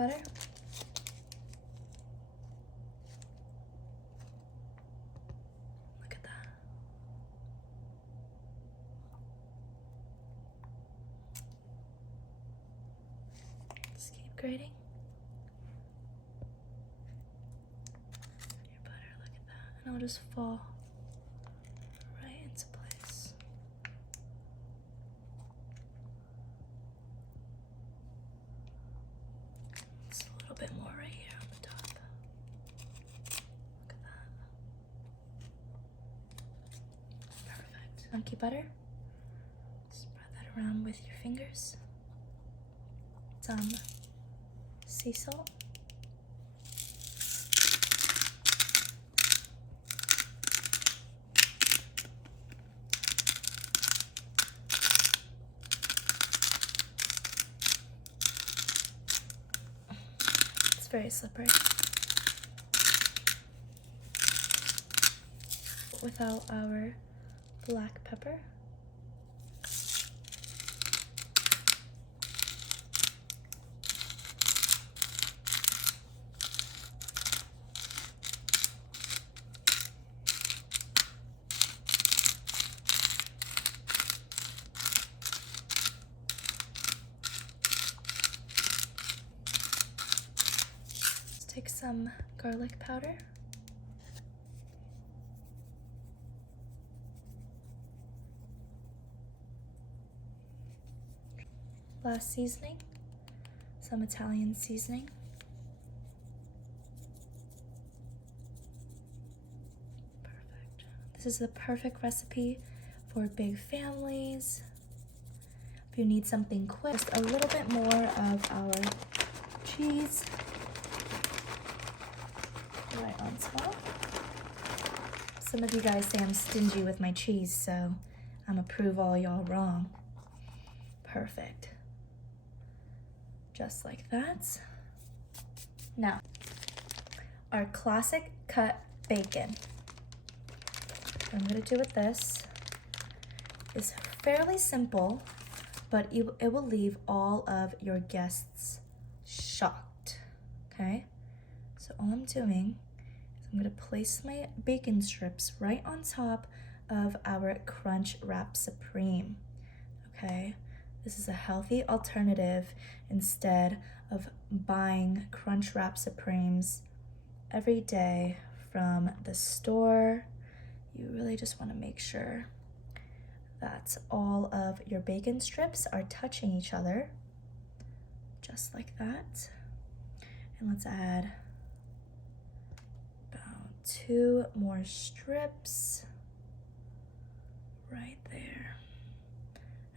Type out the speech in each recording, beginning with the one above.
butter. Look at that. Just keep grating. Your butter, look at that. And it'll just fall right into place. Just a little bit more right here on the top. Look at that. Perfect. Chunky butter. Spread that around with your fingers. Some sea salt. It's very slippery. Without our black pepper. Let's take some garlic powder. Last seasoning, some Italian seasoning. Perfect. This is the perfect recipe for big families. If you need something quick, just a little bit more of our cheese right on top. Some of you guys say I'm stingy with my cheese, so I'm gonna prove all y'all wrong. Perfect. Just like that. Now, our classic cut bacon. What I'm gonna do with this is fairly simple, but it will leave all of your guests shocked, okay? So all I'm doing is I'm gonna place my bacon strips right on top of our Crunch Wrap Supreme, okay? This is a healthy alternative instead of buying Crunch Wrap Supremes every day from the store. You really just want to make sure that all of your bacon strips are touching each other, just like that. And let's add about 2 more strips right there.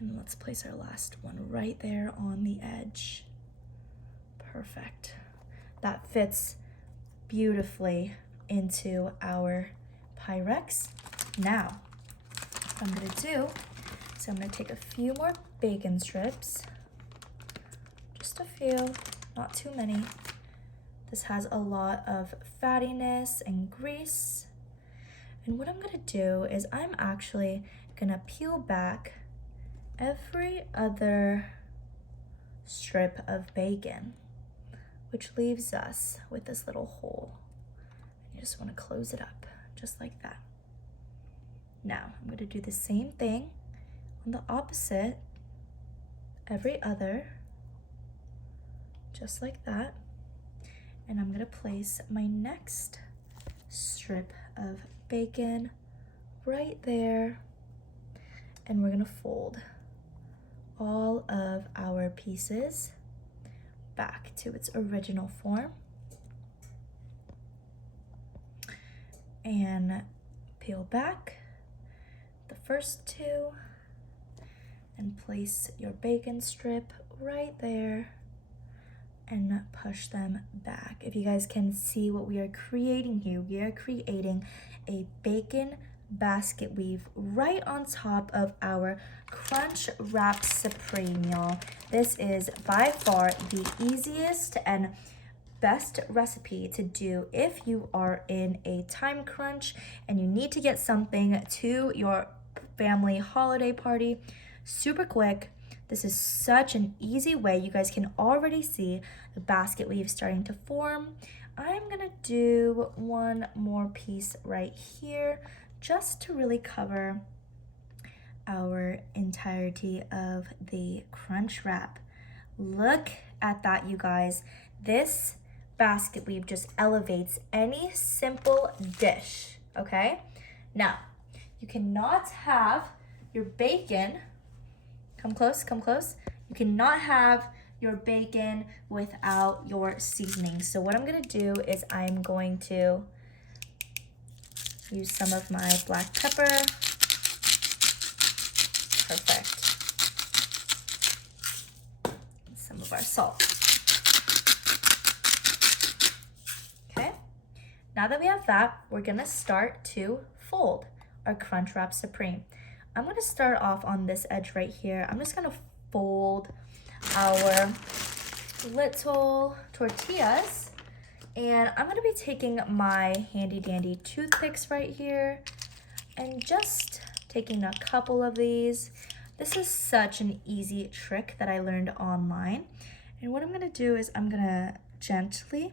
And let's place our last one right there on the edge. Perfect. That fits beautifully into our Pyrex. Now, what I'm gonna do is I'm gonna take a few more bacon strips, just a few, not too many. This has a lot of fattiness and grease. And what I'm gonna do is I'm actually gonna peel back every other strip of bacon, which leaves us with this little hole. You just want to close it up, just like that. Now, I'm going to do the same thing on the opposite, every other, just like that. And I'm going to place my next strip of bacon right there, and we're going to fold all of our pieces back to its original form and peel back the first 2 and place your bacon strip right there and push them back. If you guys can see what we are creating here, we are creating a bacon basket weave right on top of our Crunch Wrap Supreme, y'all. This is by far the easiest and best recipe to do if you are in a time crunch and you need to get something to your family holiday party super quick, This is such an easy way. You guys can already see the basket weave starting to form. I'm gonna do one more piece right here just to really cover our entirety of the crunch wrap. Look at that, you guys. This basket weave just elevates any simple dish, okay? Now, you cannot have your bacon, come close, come close. You cannot have your bacon without your seasoning. So what I'm gonna do is I'm going to use some of my black pepper. Perfect. Some of our salt. Okay, now that we have that, we're gonna start to fold our Crunch Wrap Supreme. I'm gonna start off on this edge right here. I'm just gonna fold our little tortillas, and I'm gonna be taking my handy dandy toothpicks right here and just taking a couple of these. This is such an easy trick that I learned online. And what I'm gonna do is I'm gonna gently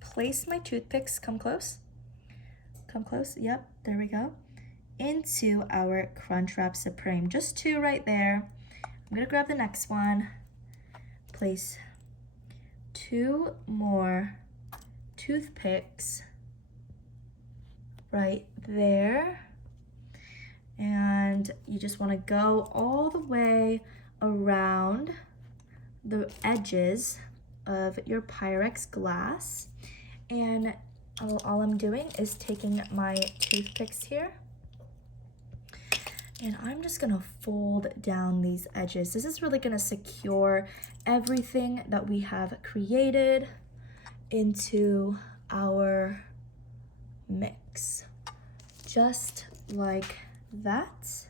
place my toothpicks, come close, yep, there we go, into our Crunch Wrap Supreme. Just two right there. I'm gonna grab the next one, place two more toothpicks right there. And you just want to go all the way around the edges of your Pyrex glass. And all I'm doing is taking my toothpicks here, and I'm just gonna fold down these edges. This is really gonna secure everything that we have created into our mix. Just like that.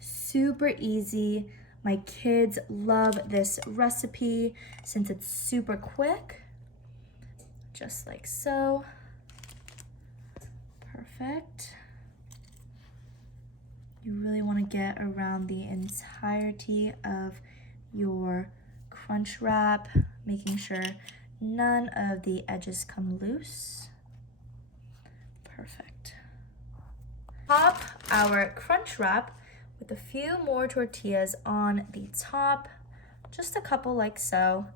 Super easy. My kids love this recipe since it's super quick. Just like so. Perfect. You really want to get around the entirety of your crunch wrap, making sure none of the edges come loose. Perfect. Top our crunch wrap with a few more tortillas on the top, just a couple like so.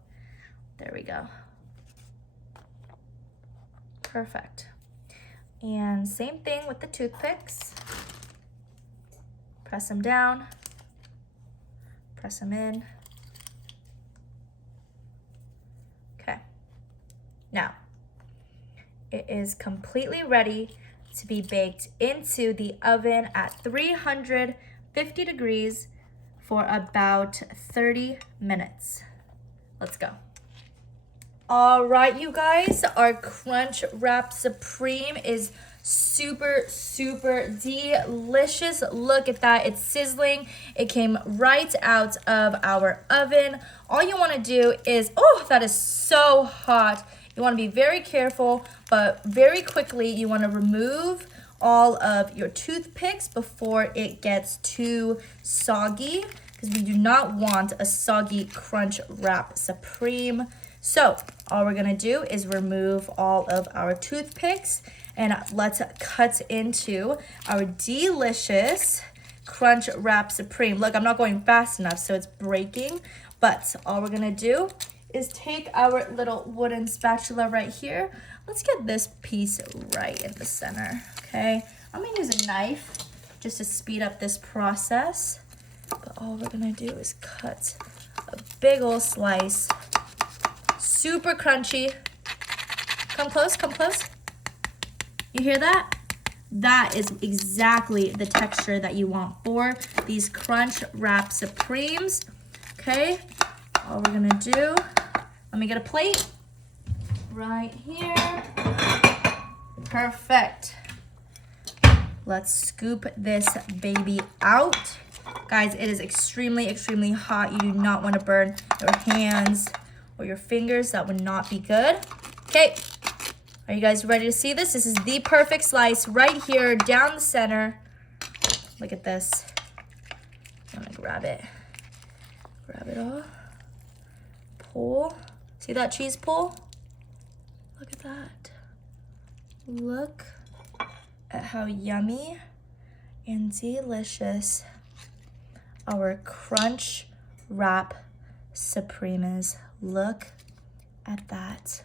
There we go. Perfect. And same thing with the toothpicks. Press them down, press them in. Okay. Now, it is completely ready to be baked into the oven at 350 degrees for about 30 minutes. Let's go. All right, you guys, our Crunch Wrap Supreme is super delicious. Look at that, it's sizzling. It came right out of our oven. All you want to do is, oh, that is so hot. You want to be very careful, but very quickly you want to remove all of your toothpicks before it gets too soggy, because we do not want a soggy Crunch Wrap Supreme. So all we're gonna do is remove all of our toothpicks, and let's cut into our delicious Crunch Wrap Supreme. Look, I'm not going fast enough, so it's breaking, but all we're gonna do is take our little wooden spatula right here. Let's get this piece right in the center, okay? I'm gonna use a knife just to speed up this process, but all we're gonna do is cut a big old slice. Super crunchy. Come close, come close. You hear that? That is exactly the texture that you want for these Crunch Wrap Supremes, okay? All we're gonna do, let me get a plate right here. Perfect. Let's scoop this baby out. Guys, it is extremely hot. You do not want to burn your hands or your fingers. That would not be good. Okay, are you guys ready to see this? This is the perfect slice right here down the center. Look at this. I'm gonna grab it. Grab it all. Pull. See that cheese pull? Look at that. Look at how yummy and delicious our Crunch Wrap Supreme is. Look at that.